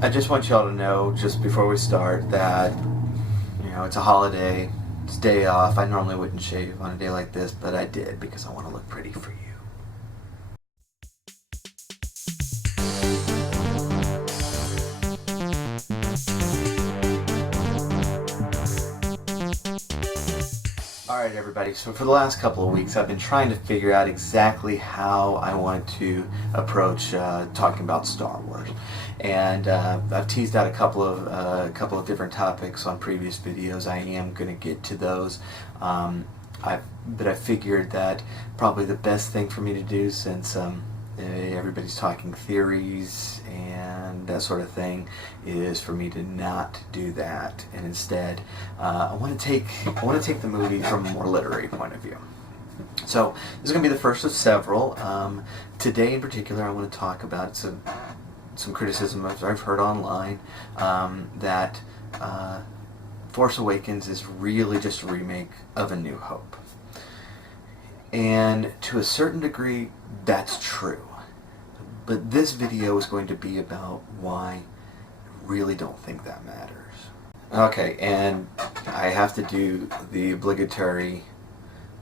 I just want y'all to know, just before we start, that, it's a holiday, it's a day off. I normally wouldn't shave on a day like this, but I did because I want to look pretty for you. Alright everybody, so for the last couple of weeks I've been trying to figure out exactly how I want to approach talking about Star Wars. And I've teased out a couple of different topics on previous videos. I am going to get to those. But I figured that probably the best thing for me to do, since everybody's talking theories and that sort of thing, is for me to not do that, and instead I want to take the movie from a more literary point of view. So this is going to be the first of several. Today in particular I want to talk about some criticism I've heard online, that Force Awakens is really just a remake of A New Hope. And to a certain degree that's true. But this video is going to be about why I really don't think that matters. Okay, and I have to do the obligatory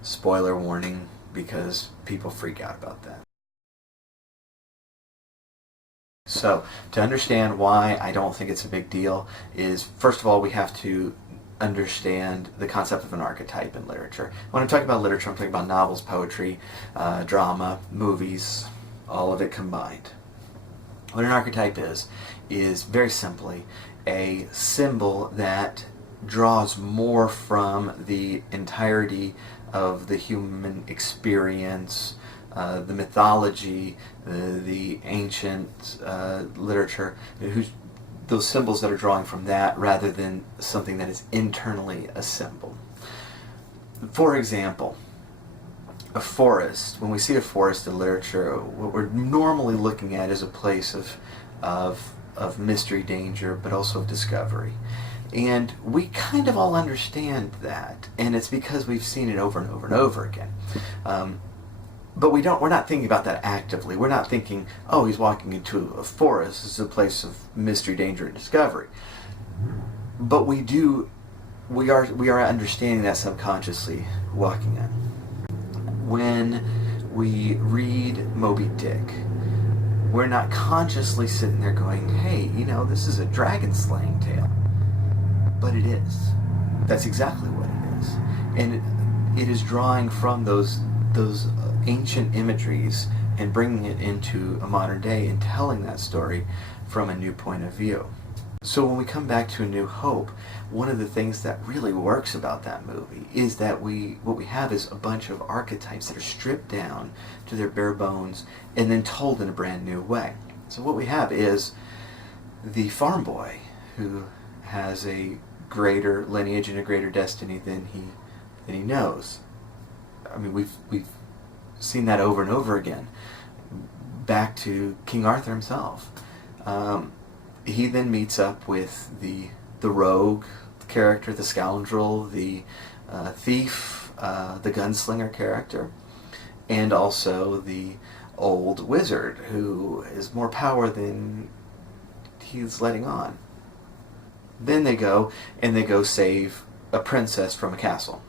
spoiler warning because people freak out about that. So, to understand why I don't think it's a big deal is, first of all, we have to understand the concept of an archetype in literature. When I'm talking about literature, I'm talking about novels, poetry, drama, movies, all of it combined. What an archetype is very simply a symbol that draws more from the entirety of the human experience, the mythology, the ancient literature, those symbols that are drawing from that, rather than something that is internally a symbol. For example, a forest. When we see a forest in literature, what we're normally looking at is a place of mystery, danger, but also of discovery. And we kind of all understand that, and it's because we've seen it over and over and over again. But we're not thinking about that actively. We're not thinking, oh, he's walking into a forest. This is a place of mystery, danger, and discovery. But we are understanding that subconsciously walking in. When we read Moby Dick, we're not consciously sitting there going, hey, this is a dragon slaying tale. But it is. That's exactly what it is. And it is drawing from those ancient imageries and bringing it into a modern day and telling that story from a new point of view. So when we come back to A New Hope, one of the things that really works about that movie is that what we have is a bunch of archetypes that are stripped down to their bare bones and then told in a brand new way. So what we have is the farm boy who has a greater lineage and a greater destiny than he knows. I mean, we've seen that over and over again. Back to King Arthur himself. He then meets up with the rogue character, the scoundrel, the thief, the gunslinger character, and also the old wizard who has more power than he's letting on. Then they go save a princess from a castle.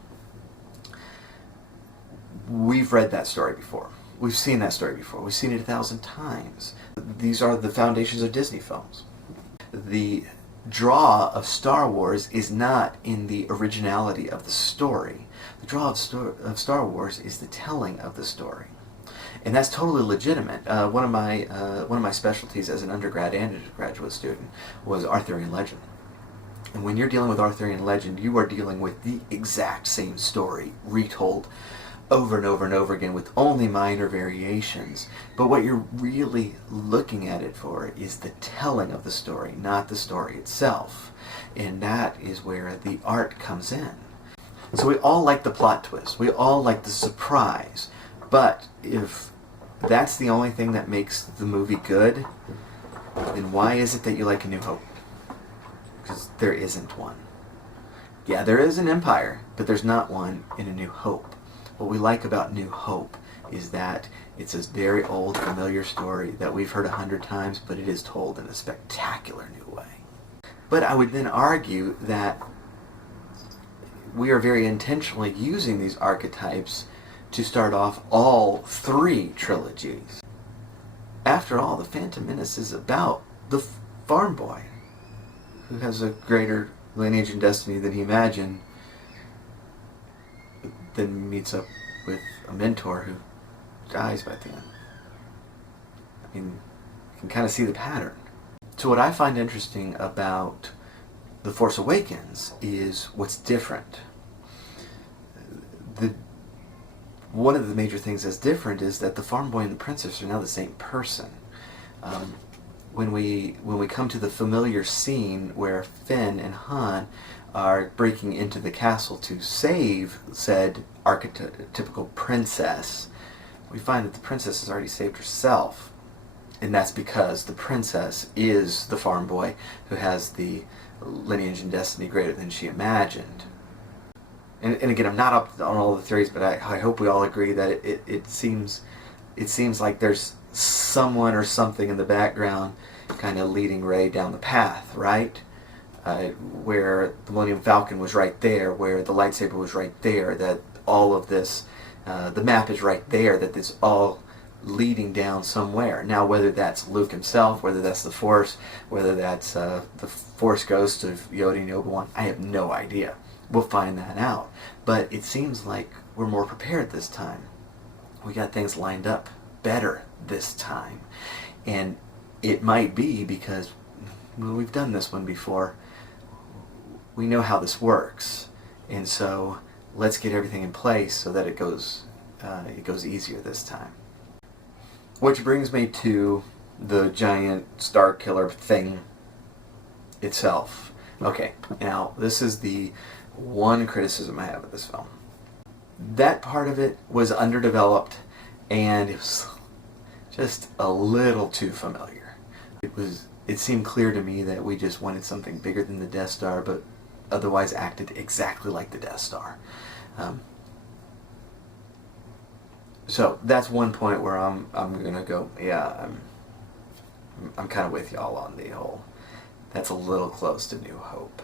We've read that story before. We've seen that story before. We've seen it 1,000 times. These are the foundations of Disney films. The draw of Star Wars is not in the originality of the story. The draw of Star Wars is the telling of the story. And that's totally legitimate. One of my specialties as an undergrad and a graduate student was Arthurian legend. And when you're dealing with Arthurian legend, you are dealing with the exact same story retold over and over and over again with only minor variations. But what you're really looking at it for is the telling of the story, not the story itself. And that is where the art comes in. So we all like the plot twist. We all like the surprise. But if that's the only thing that makes the movie good, then why is it that you like A New Hope? Because there isn't one. Yeah, there is an empire, but there's not one in A New Hope. What we like about New Hope is that It's this very old, familiar story that we've heard 100 times, but it is told in a spectacular new way. But I would then argue that we are very intentionally using these archetypes to start off all 3 trilogies. After all, The Phantom Menace is about the farm boy who has a greater lineage and destiny than he imagined, then meets up with a mentor who dies by the end. I mean, you can kind of see the pattern. So what I find interesting about The Force Awakens is what's different. One of the major things that's different is that the farm boy and the princess are now the same person. When we come to the familiar scene where Finn and Han are breaking into the castle to save said archetypical princess, we find that the princess has already saved herself. And that's because the princess is the farm boy who has the lineage and destiny greater than she imagined. And again, I'm not up on all the theories, but I hope we all agree that it seems like there's someone or something in the background kind of leading Rey down the path, right? Where the Millennium Falcon was right there, where the lightsaber was right there, that all of this, the map is right there, that it's all leading down somewhere. Now, whether that's Luke himself, whether that's the Force, whether that's the Force ghost of Yoda and Obi-Wan, I have no idea. We'll find that out. But it seems like we're more prepared this time. We got things lined up better this time. And it might be because we've done this one before. We know how this works. And so let's get everything in place so that it goes easier this time. Which brings me to the giant star killer thing itself. Okay, now this is the one criticism I have of this film. That part of it was underdeveloped, and it was just a little too familiar. It seemed clear to me that we just wanted something bigger than the Death Star, but otherwise acted exactly like the Death Star. So that's one point where I'm gonna go, yeah, I'm kind of with y'all on the whole. That's a little close to New Hope,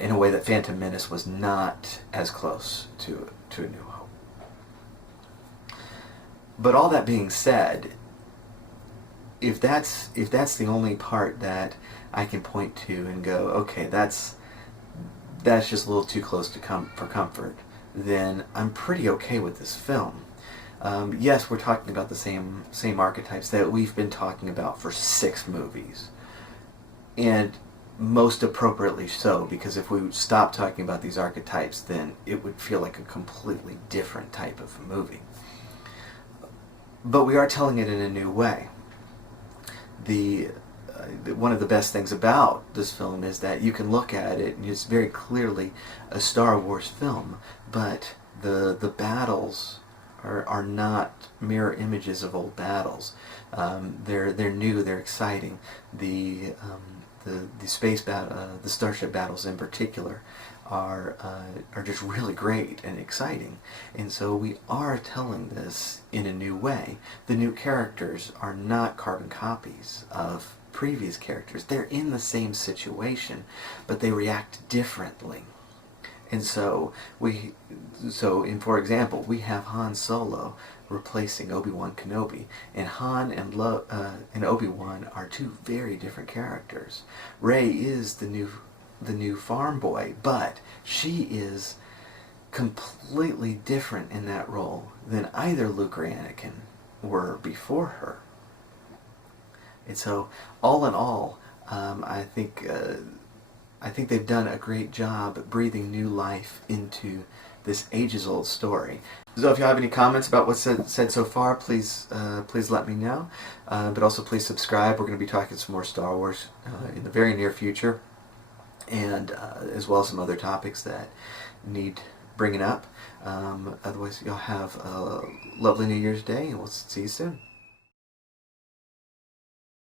in a way that Phantom Menace was not as close to A New Hope. But all that being said, if that's the only part that I can point to and go, okay, that's just a little too close to for comfort, then I'm pretty okay with this film. Yes, we're talking about the same archetypes that we've been talking about for 6 movies. And most appropriately so, because if we stopped talking about these archetypes, then it would feel like a completely different type of movie. But we are telling it in a new way. One of the best things about this film is that you can look at it and it's very clearly a Star Wars film, but the battles are not mirror images of old battles. They're new, they're exciting. The space battle, the starship battles in particular, are just really great and exciting. And so we are telling this in a new way. The new characters are not carbon copies of previous characters. They're in the same situation, but they react differently. And so for example, we have Han Solo replacing Obi-Wan Kenobi, and Han and Obi-Wan are 2 very different characters. Rey is the new farm boy, but she is completely different in that role than either Luke or Anakin were before her. And so, all in all, I think they've done a great job breathing new life into this ages-old story. So if you have any comments about what's said so far, please let me know. But also please subscribe. We're going to be talking some more Star Wars in the very near future, and as well as some other topics that need bringing up. Otherwise, y'all have a lovely New Year's Day, and we'll see you soon.